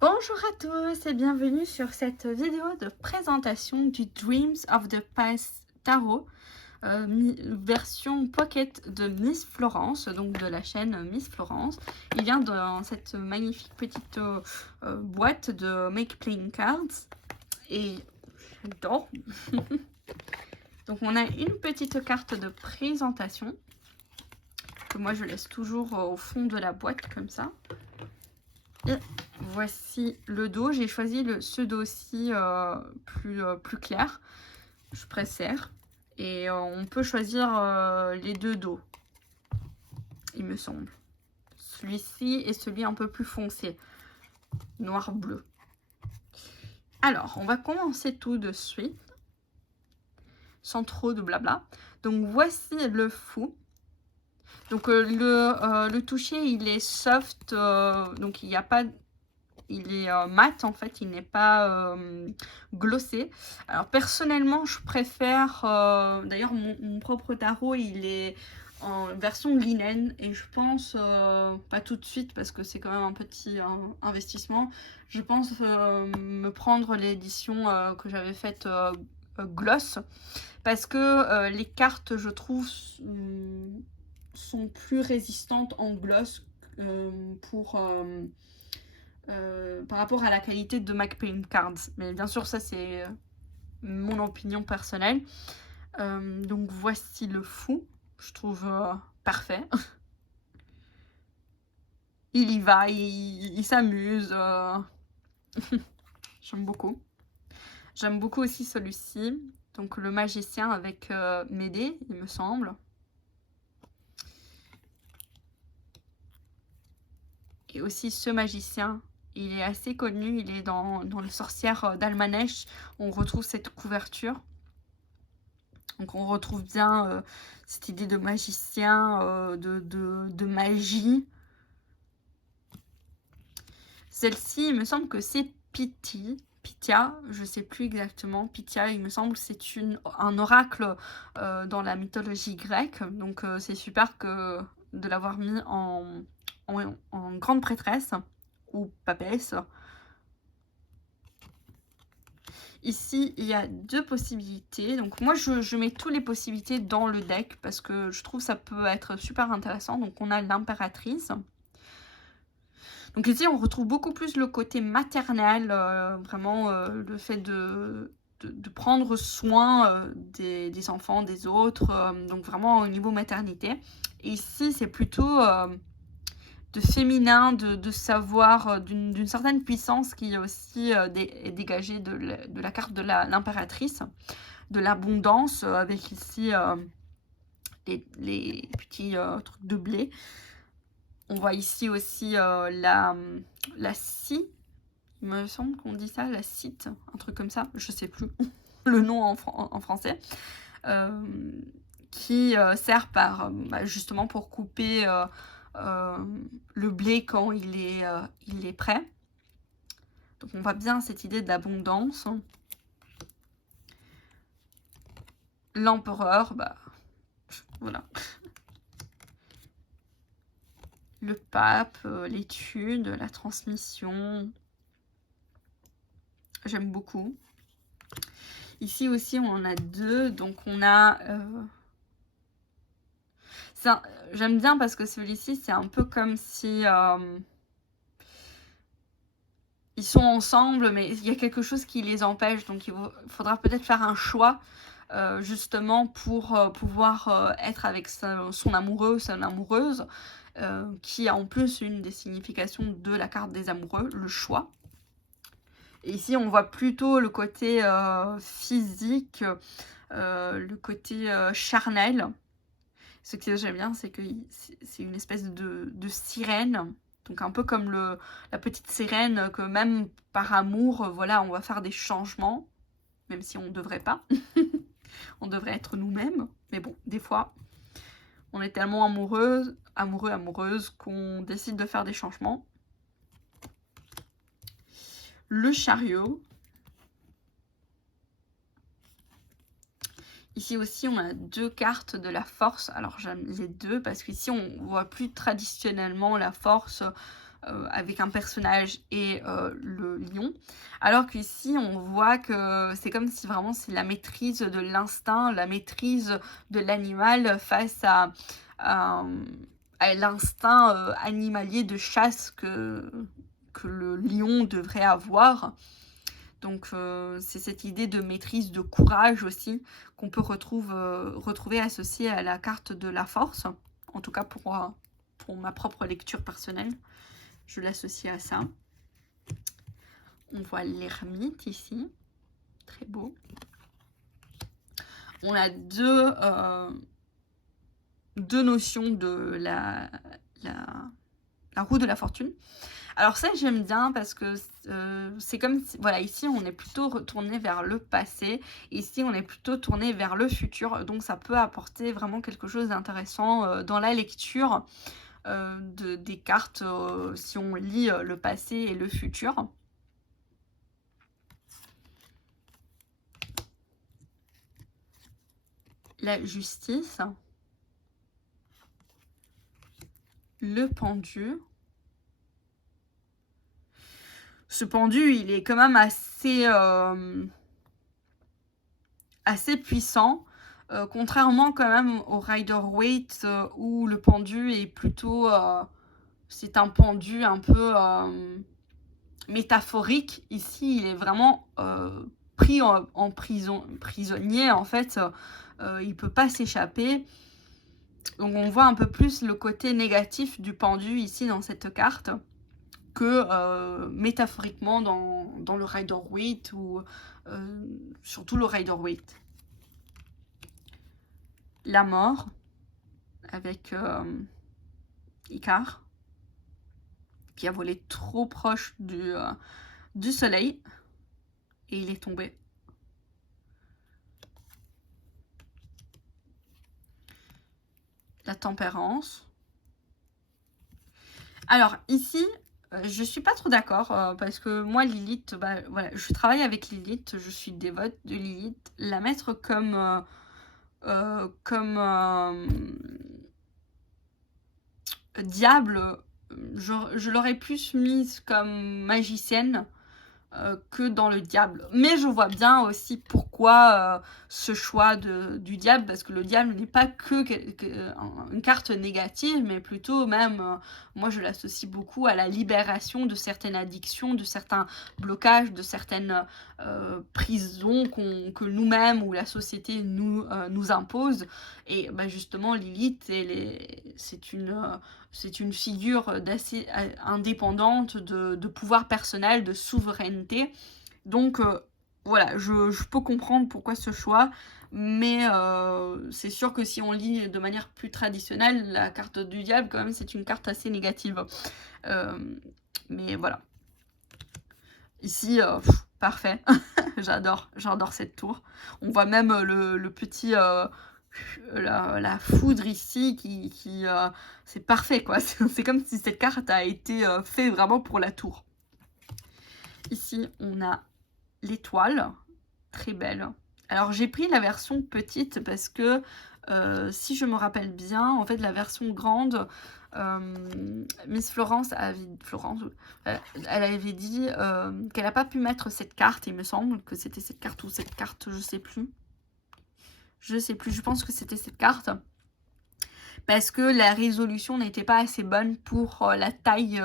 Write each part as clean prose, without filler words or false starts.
Bonjour à tous et bienvenue sur cette vidéo de présentation du Dreams of the Past Tarot, version pocket de Miss Florence, donc de la chaîne Miss Florence. Il vient dans cette magnifique petite boîte de Make Playing Cards et j'adore. Donc on a une petite carte de présentation que moi je laisse toujours au fond de la boîte comme ça. Et voici le dos. J'ai choisi ce dos-ci plus clair. Je préfère. Et on peut choisir les deux dos, il me semble. Celui-ci et celui un peu plus foncé. Noir-bleu. Alors, on va commencer tout de suite. Sans trop de blabla. Donc, voici le fou. Donc, le toucher, il est soft. Donc, il n'y a pas... Il est mat en fait, il n'est pas glossé. Alors personnellement, je préfère... D'ailleurs, mon propre tarot, il est en version linen. Et je pense, pas tout de suite parce que c'est quand même un petit investissement. Je pense me prendre l'édition que j'avais faite gloss. Parce que les cartes, je trouve, sont plus résistantes en gloss par rapport à la qualité de Make Playing Cards. Mais bien sûr, ça c'est mon opinion personnelle. Donc voici le fou. Je trouve parfait. Il y va, il s'amuse. J'aime beaucoup. J'aime beaucoup aussi celui-ci. Donc le magicien avec Médée, il me semble. Et aussi ce magicien, il est assez connu, il est dans les sorcières d'Almanèche. On retrouve cette couverture. Donc on retrouve bien cette idée de magicien, de magie. Celle-ci, il me semble que c'est Pythia, je ne sais plus exactement. Pythia, il me semble, c'est un oracle dans la mythologie grecque. Donc c'est super de l'avoir mis en grande prêtresse ou papesse. Ici, il y a deux possibilités. Donc moi, je mets toutes les possibilités dans le deck parce que je trouve que ça peut être super intéressant. Donc on a l'impératrice. Donc ici, on retrouve beaucoup plus le côté maternel, vraiment le fait de prendre soin des enfants, des autres. Donc vraiment au niveau maternité. Et ici, c'est plutôt... de féminin, de savoir, d'une certaine puissance qui est aussi est dégagée de la carte de l'impératrice, de l'abondance, avec ici les petits trucs de blé. On voit ici aussi la scie, il me semble qu'on dit ça, la cite, un truc comme ça, je sais plus le nom en français, qui sert justement pour couper le blé quand il est prêt. Donc on voit bien cette idée d'abondance. L'empereur, voilà. Le pape, l'étude, la transmission. J'aime beaucoup. Ici aussi, on en a deux. Donc on a... j'aime bien parce que celui-ci, c'est un peu comme si... ils sont ensemble, mais il y a quelque chose qui les empêche. Donc il faudra peut-être faire un choix justement pour pouvoir être avec son amoureux, son amoureuse, qui a en plus une des significations de la carte des amoureux, le choix. Et ici, on voit plutôt le côté physique, le côté charnel. Ce que j'aime bien, c'est que c'est une espèce de sirène. Donc un peu comme la petite sirène que même par amour, voilà, on va faire des changements. Même si on ne devrait pas. On devrait être nous-mêmes. Mais bon, des fois, on est tellement amoureuse qu'on décide de faire des changements. Le chariot. Ici aussi, on a deux cartes de la force. Alors, j'aime les deux parce qu'ici, on voit plus traditionnellement la force avec un personnage et le lion. Alors qu'ici, on voit que c'est comme si vraiment c'est la maîtrise de l'instinct, la maîtrise de l'animal face à, à l'instinct animalier de chasse que le lion devrait avoir. Donc c'est cette idée de maîtrise, de courage aussi, qu'on peut retrouver associée à la carte de la force. En tout cas pour ma propre lecture personnelle, je l'associe à ça. On voit l'ermite ici, très beau. On a deux notions de la roue de la fortune. Alors ça, j'aime bien parce que c'est comme si, voilà, ici, on est plutôt retourné vers le passé. Ici, on est plutôt tourné vers le futur. Donc, ça peut apporter vraiment quelque chose d'intéressant dans la lecture des cartes si on lit le passé et le futur. La justice. Le pendu. Ce pendu, il est quand même assez puissant, contrairement quand même au Rider-Waite où le pendu est plutôt... c'est un pendu un peu métaphorique. Ici, il est vraiment pris en prisonnier, en fait. Il peut pas s'échapper. Donc on voit un peu plus le côté négatif du pendu ici dans cette carte que métaphoriquement dans le Rider-Waite ou surtout le Rider-Waite. La mort avec Icare qui a volé trop proche du soleil et il est tombé. La tempérance. Alors ici, je suis pas trop d'accord parce que moi Lilith, bah, voilà, je travaille avec Lilith, je suis dévote de Lilith. La mettre comme diable, je l'aurais plus mise comme magicienne que dans le diable. Mais je vois bien aussi pourquoi ce choix du diable, parce que le diable n'est pas que une carte négative, mais plutôt même, moi je l'associe beaucoup à la libération de certaines addictions, de certains blocages, de certaines prisons que nous-mêmes ou la société nous impose. Et bah, justement, Lilith, c'est une figure d'assez indépendante, de pouvoir personnel, de souveraineté. Donc voilà, je peux comprendre pourquoi ce choix, mais c'est sûr que si on lit de manière plus traditionnelle, la carte du diable, quand même, c'est une carte assez négative. Mais voilà. Ici, parfait. j'adore cette tour. On voit même le petit... la foudre ici qui c'est parfait quoi. C'est comme si cette carte a été faite vraiment pour la tour. Ici on a l'étoile, très belle. Alors j'ai pris la version petite parce que si je me rappelle bien, en fait la version grande, Miss Florence elle avait dit qu'elle n'a pas pu mettre cette carte, il me semble que c'était cette carte ou cette carte, je sais plus, je pense que c'était cette carte. Parce que la résolution n'était pas assez bonne pour la taille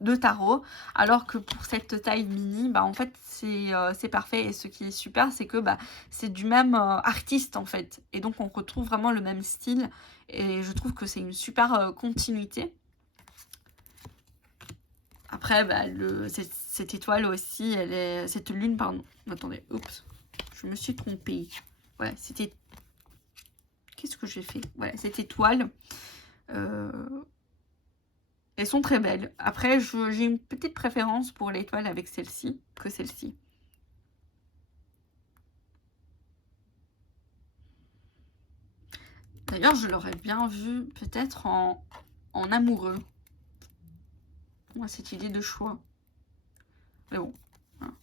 de tarot. Alors que pour cette taille mini, bah, en fait, c'est parfait. Et ce qui est super, c'est que bah, c'est du même artiste, en fait. Et donc, on retrouve vraiment le même style. Et je trouve que c'est une super continuité. Après, bah, cette étoile aussi, cette lune, pardon. Attendez, oups, je me suis trompée. Ouais, c'était... Qu'est-ce que j'ai fait? Voilà, cette étoile. Elles sont très belles. Après, j'ai une petite préférence pour l'étoile avec celle-ci que celle-ci. D'ailleurs, je l'aurais bien vu peut-être en amoureux. Moi, cette idée de choix. Mais bon. Hein.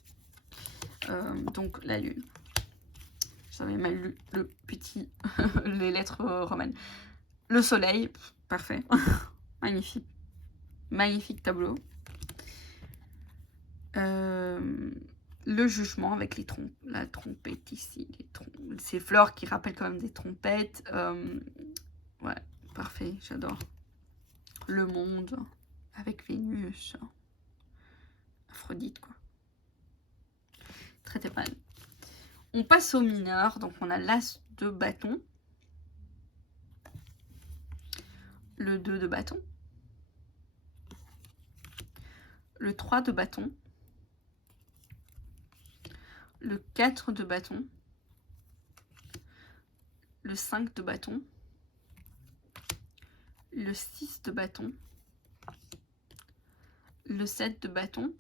Donc, la lune. J'avais mal lu le petit... les lettres romaines. Le soleil. Parfait. Magnifique. Magnifique tableau. Le jugement avec la trompette ici. Ces fleurs qui rappellent quand même des trompettes. Ouais, parfait, j'adore. Le monde avec Vénus. Aphrodite, quoi. Très mal. On passe au mineur. Donc, on a l'as de bâton. Le 2 de bâton. Le 3 de bâton. Le 4 de bâton. Le 5 de bâton. Le 6 de bâton. Le 7 de bâton.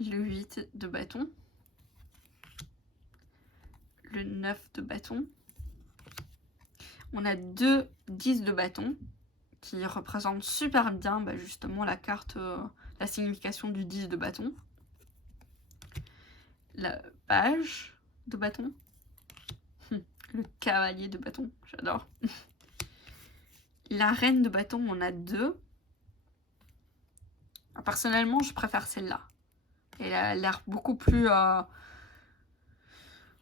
Le 8 de bâton. Le 9 de bâton. On a 2 10 de bâton qui représentent super bien justement la carte, la signification du 10 de bâton. La page de bâton. Le cavalier de bâton, j'adore. La reine de bâton, on a 2. Personnellement, je préfère celle-là. Elle a l'air beaucoup plus...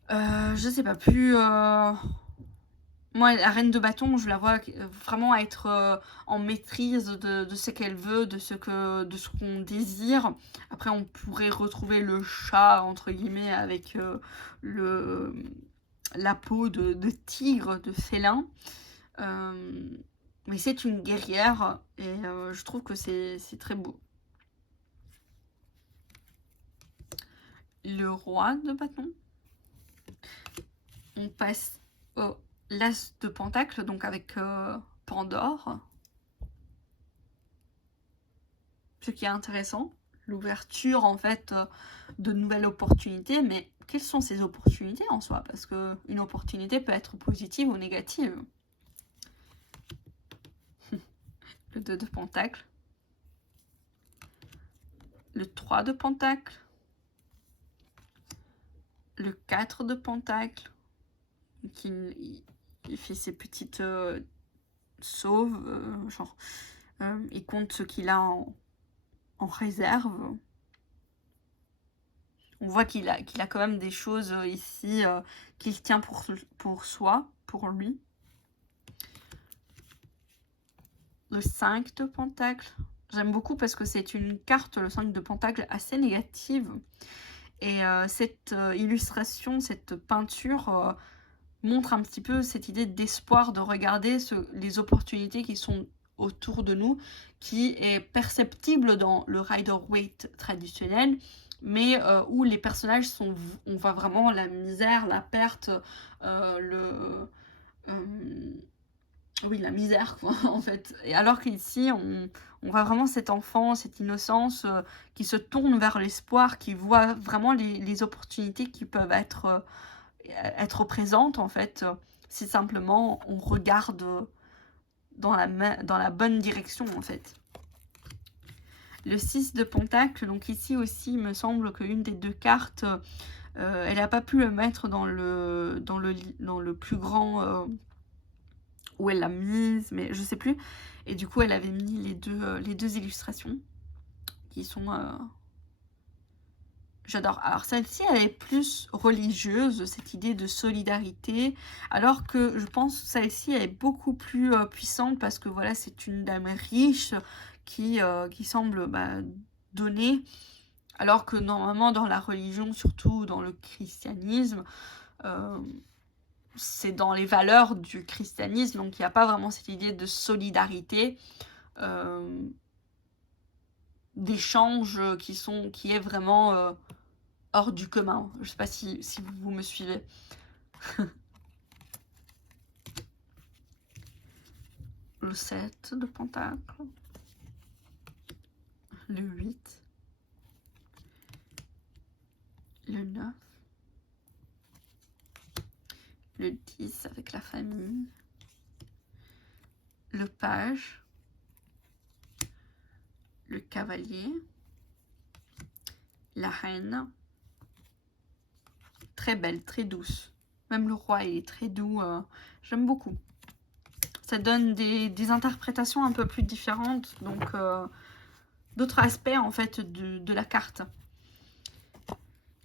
je sais pas, plus... Moi, la reine de bâton, je la vois vraiment être en maîtrise de ce qu'elle veut, de ce qu'on désire. Après, on pourrait retrouver le chat, entre guillemets, avec la peau de tigre, de félin. Mais c'est une guerrière et je trouve que c'est très beau. Le roi de bâton. On passe au l'as de pentacle, donc avec Pandore. Ce qui est intéressant, l'ouverture en fait de nouvelles opportunités, mais quelles sont ces opportunités en soi? Parce qu'une opportunité peut être positive ou négative. Le 2 de pentacle. Le 3 de pentacle. Le 4 de pentacle. Il fait ses petites sauves, genre il compte ce qu'il a en réserve. On voit qu'il a quand même des choses ici qu'il tient pour soi, pour lui. Le 5 de pentacle. J'aime beaucoup parce que c'est une carte, le 5 de pentacle, assez négative. Et cette illustration, cette peinture montre un petit peu cette idée d'espoir, de regarder les opportunités qui sont autour de nous, qui est perceptible dans le Rider-Waite traditionnel, mais où les personnages on voit vraiment la misère, la perte, oui, la misère, quoi, en fait. Et alors qu'ici, on voit vraiment cet enfant, cette innocence qui se tourne vers l'espoir, qui voit vraiment les opportunités qui peuvent être présentes, en fait, si simplement on regarde dans la bonne direction, en fait. Le 6 de pentacle, donc ici aussi, il me semble qu'une des 2 cartes, elle n'a pas pu le mettre dans le plus grand... où elle l'a mise, mais je sais plus. Et du coup, elle avait mis les deux illustrations qui sont... J'adore. Alors, celle-ci, elle est plus religieuse, cette idée de solidarité, alors que je pense que celle-ci, elle est beaucoup plus puissante parce que, voilà, c'est une dame riche qui semble donner, alors que normalement, dans la religion, surtout dans le christianisme, c'est dans les valeurs du christianisme, donc il n'y a pas vraiment cette idée de solidarité, d'échange qui est vraiment hors du commun. Je ne sais pas si vous me suivez. Le 7 de pentacle. Le 8. Le 9. Le 10 avec la famille. Le page. Le cavalier. La reine. Très belle, très douce. Même le roi, il est très doux. J'aime beaucoup. Ça donne des interprétations un peu plus différentes, donc d'autres aspects en fait de la carte.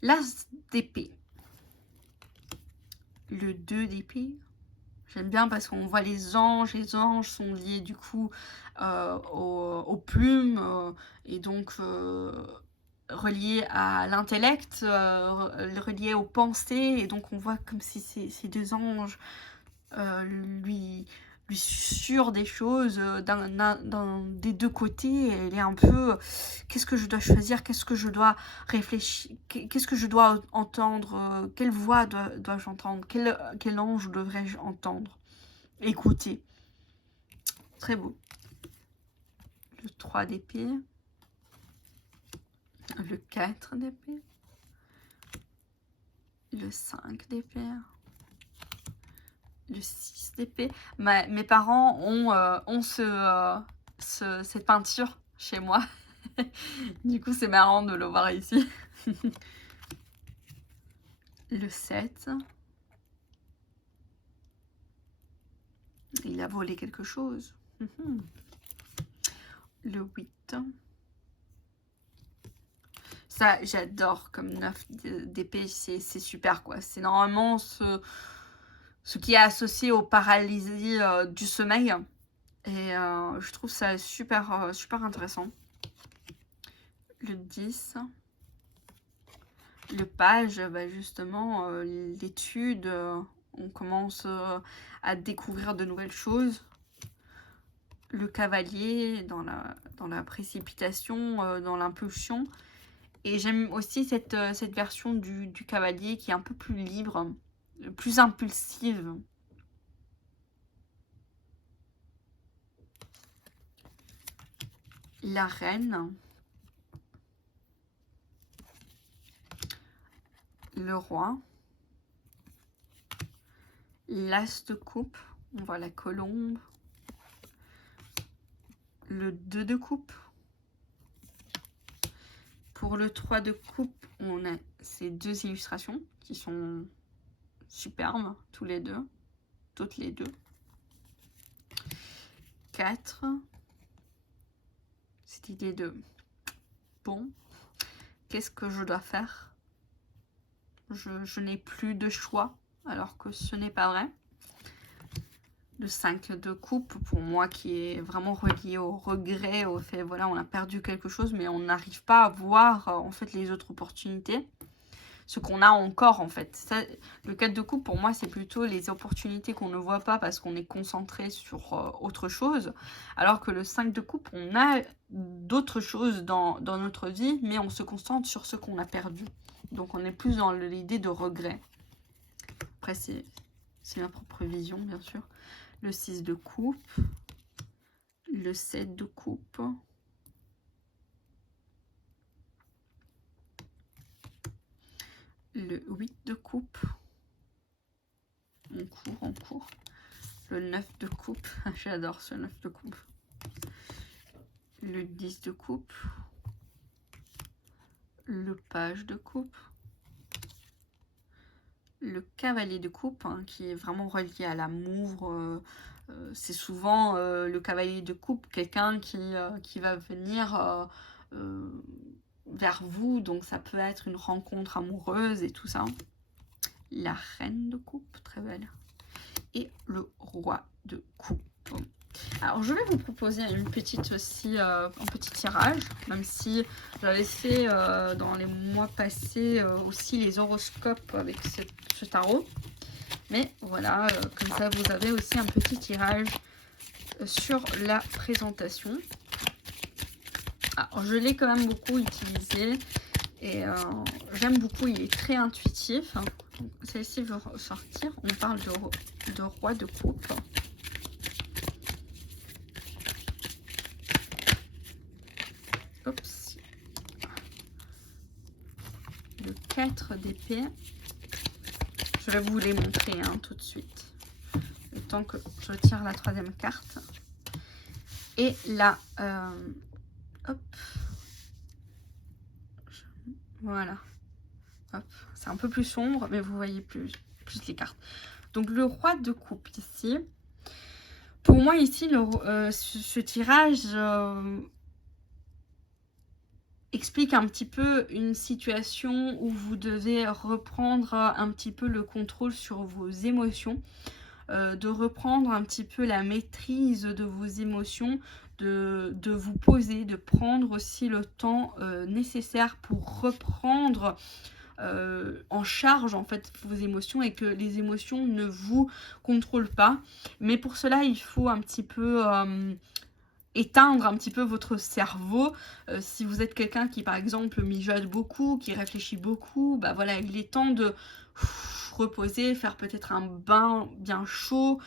L'As d'épée. Le 2 d'épée. J'aime bien parce qu'on voit les anges. Les anges sont liés du coup aux plumes et donc reliés à l'intellect, reliés aux pensées. Et donc on voit comme si ces deux anges lui susurrent des choses des deux côtés. Elle est un peu, qu'est-ce que je dois choisir, qu'est-ce que je dois réfléchir, qu'est-ce que je dois entendre, quelle voix dois-je entendre, quel ange devrais-je entendre, écouter. Très beau. Le 3 d'épée, le 4 d'épée, le 5 d'épée, le 6 d'épée. Mes parents ont cette peinture chez moi. Du coup, c'est marrant de le voir ici. Le 7. Il a volé quelque chose. Le 8. Ça, j'adore comme 9 d'épée. C'est super, quoi. C'est normalement ce qui est associé aux paralysies du sommeil. Et je trouve ça super, super intéressant. Le 10. Le page, bah justement, l'étude, on commence à découvrir de nouvelles choses. Le cavalier, dans la précipitation, dans l'impulsion. Et j'aime aussi cette version du cavalier qui est un peu plus libre, plus impulsive. La reine. Le roi. L'as de coupe. On voit la colombe. Le 2 de coupe. Pour le 3 de coupe, on a ces deux illustrations qui sont superbes, toutes les deux. 4. Cette idée de bon, qu'est-ce que je dois faire? Je n'ai plus de choix, alors que ce n'est pas vrai. Le 5 de coupe, pour moi, qui est vraiment relié au regret, au fait, voilà, on a perdu quelque chose, mais on n'arrive pas à voir, en fait, les autres opportunités. Ce qu'on a encore, en fait. Ça, le 4 de coupe, pour moi, c'est plutôt les opportunités qu'on ne voit pas parce qu'on est concentré sur autre chose. Alors que le 5 de coupe, on a d'autres choses dans notre vie, mais on se concentre sur ce qu'on a perdu. Donc, on est plus dans l'idée de regret. Après, c'est ma propre vision, bien sûr. Le 6 de coupe. Le 7 de coupe. Le 8 de coupe. On court. Le 9 de coupe. J'adore ce 9 de coupe. Le 10 de coupe. Le page de coupe. Le cavalier de coupe, hein, qui est vraiment relié à l'amour. C'est souvent le cavalier de coupe, quelqu'un qui va venir vers vous. Donc ça peut être une rencontre amoureuse et tout ça. La reine de coupe, très belle. Et le roi de coupe. Alors je vais vous proposer une petite aussi, un petit tirage, même si j'avais fait dans les mois passés aussi les horoscopes avec ce tarot. Mais voilà, comme ça vous avez aussi un petit tirage sur la présentation. Alors je l'ai quand même beaucoup utilisé et j'aime beaucoup, il est très intuitif. Celle-ci veut ressortir, on parle de roi de coupe. Oups. Le 4 d'épée. Je vais vous les montrer hein, tout de suite. Le temps que je tire la troisième carte. Et là, hop. Voilà. Hop. C'est un peu plus sombre, mais vous voyez plus les cartes. Donc le roi de coupe ici. Pour moi ici, ce tirage explique un petit peu une situation où vous devez reprendre un petit peu le contrôle sur vos émotions, de reprendre un petit peu la maîtrise de vos émotions, de vous poser, de prendre aussi le temps nécessaire pour reprendre en charge en fait vos émotions et que les émotions ne vous contrôlent pas. Mais pour cela, il faut un petit peu éteindre un petit peu votre cerveau. Si vous êtes quelqu'un qui par exemple mijote beaucoup, qui réfléchit beaucoup, bah voilà, il est temps de reposer, faire peut-être un bain bien chaud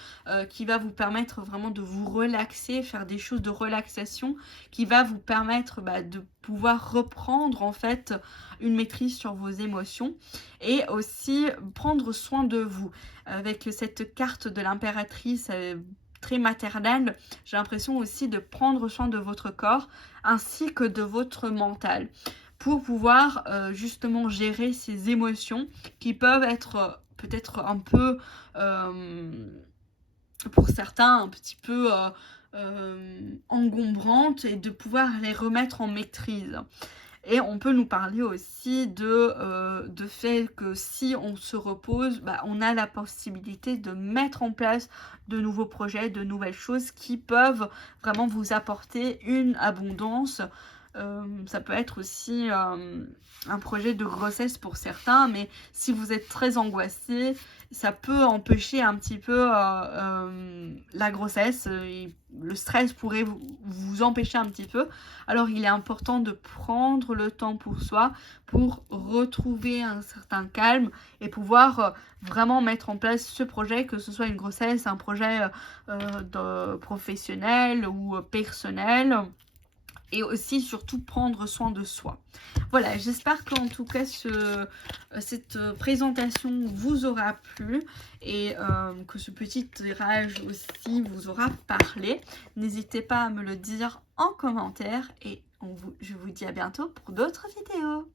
qui va vous permettre vraiment de vous relaxer, faire des choses de relaxation qui va vous permettre de pouvoir reprendre en fait une maîtrise sur vos émotions et aussi prendre soin de vous. Avec cette carte de l'impératrice très maternelle, j'ai l'impression aussi de prendre soin de votre corps ainsi que de votre mental pour pouvoir justement gérer ces émotions qui peuvent être peut-être un peu, pour certains, un petit peu engombrantes et de pouvoir les remettre en maîtrise. Et on peut nous parler aussi de fait que si on se repose, on a la possibilité de mettre en place de nouveaux projets, de nouvelles choses qui peuvent vraiment vous apporter une abondance. Ça peut être aussi un projet de grossesse pour certains, mais si vous êtes très angoissé, ça peut empêcher un petit peu la grossesse. Le stress pourrait vous empêcher un petit peu. Alors il est important de prendre le temps pour soi, pour retrouver un certain calme et pouvoir vraiment mettre en place ce projet, que ce soit une grossesse, un projet professionnel ou personnel. Et aussi surtout prendre soin de soi. Voilà, j'espère qu'en tout cas cette présentation vous aura plu et que ce petit tirage aussi vous aura parlé. N'hésitez pas à me le dire en commentaire et je vous dis à bientôt pour d'autres vidéos.